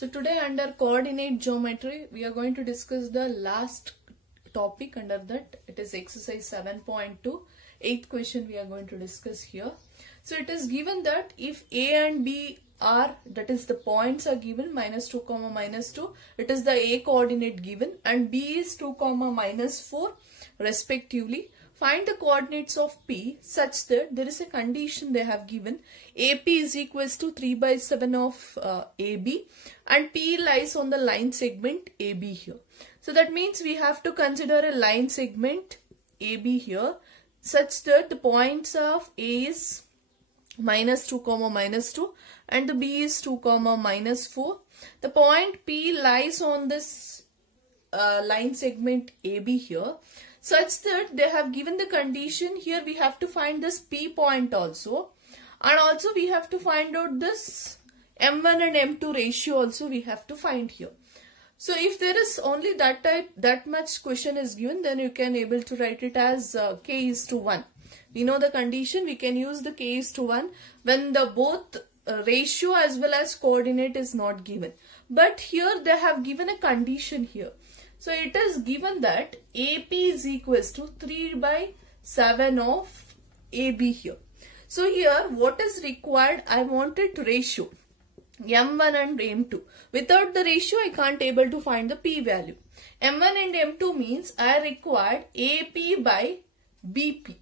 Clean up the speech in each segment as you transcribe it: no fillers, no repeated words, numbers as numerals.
So today under coordinate geometry, we are going to discuss the last topic under that. It is exercise 7.2. 8th question we are going to discuss here. So it is given that if A and B are, that is the points are given -2, -2. It is the A coordinate given and B is 2, -4 respectively. Find the coordinates of P such that there is a condition they have given. AP is equals to 3/7 of AB and P lies on the line segment AB here. So that means we have to consider a line segment AB here such that the points of A is -2, -2 and the B is 2, -4. The point P lies on this line segment AB here, such that they have given the condition here. We have to find this P point also, and also we have to find out this M1 and M2 ratio also we have to find here. So if there is only that much question is given, then you can able to write it as K is to 1. We know the condition, we can use the K is to 1 when the both ratio as well as coordinate is not given. But here they have given a condition here. So it is given that AP is equals to 3/7 of AB here. So here what is required? I wanted ratio M1 and M2. Without the ratio I can't able to find the P value. M1 and M2 means I required AP by BP.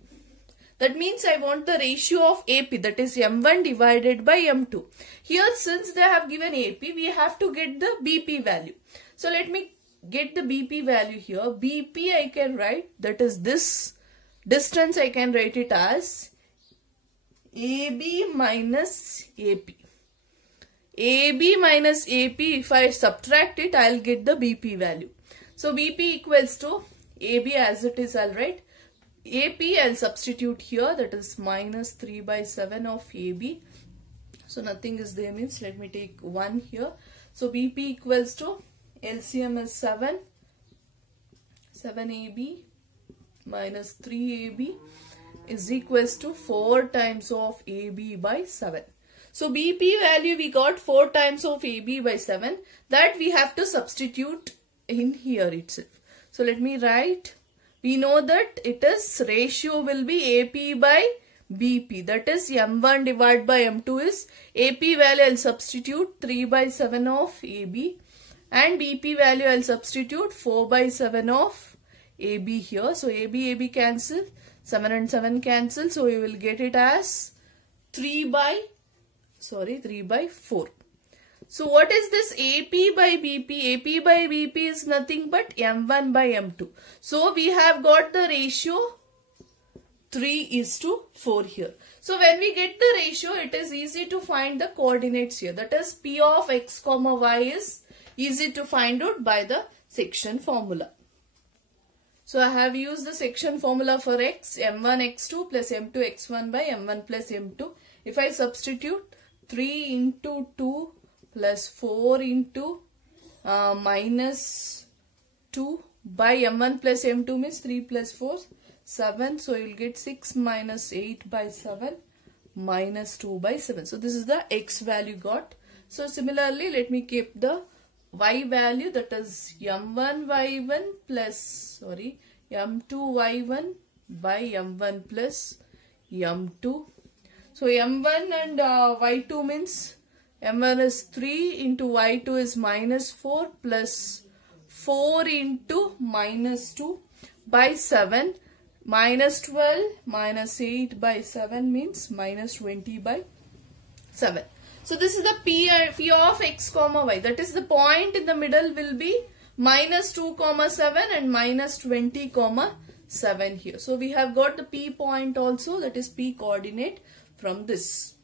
That means I want the ratio of AP, that is M1 divided by M2. Here since they have given AP, we have to get the BP value. So let me get the BP value here. BP I can write, that is this distance I can write it as AB minus AP. AB minus AP, if I subtract it, I'll get the BP value. So BP equals to AB as it is, I'll write. AP I'll substitute here, that is -3/7 of AB. So nothing is there means let me take 1 here. So BP equals to LCM is 7AB minus 3AB is equals to 4 times of AB by 7. So BP value we got 4 times of AB by 7. That we have to substitute in here itself. So let me write. We know that it is ratio will be AP by BP. That is M1 divided by M2 is AP value I'll substitute 3/7 of AB. And BP value I'll substitute 4/7 of AB here. So AB cancel. 7 and 7 cancel. So we will get it as 3/4. So what is this AP by BP? AP by BP is nothing but M1 by M2. So we have got the ratio 3:4 here. So when we get the ratio, it is easy to find the coordinates here. That is P of x, y is easy to find out by the section formula. So I have used the section formula for x, M1 x2 plus M2 x1 by M1 plus M2. If I substitute 3 into 2 plus 4 into -2 by M1 plus M2 means 3 plus 4, 7. So you will get 6 minus 8 by 7 minus 2 by 7. So this is the x value got. So similarly, let me keep the y value, that is M1 y1 plus M2 y1 by M1 plus M2. So M1 and y2 means M1 is 3 into y2 is -4 plus 4 into -2 by 7. -12 minus 8 by 7 means -20 by 7. So this is the P of x, y. That is the point in the middle will be -2, 7 and -20, 7 here. So we have got the P point also, that is P coordinate from this.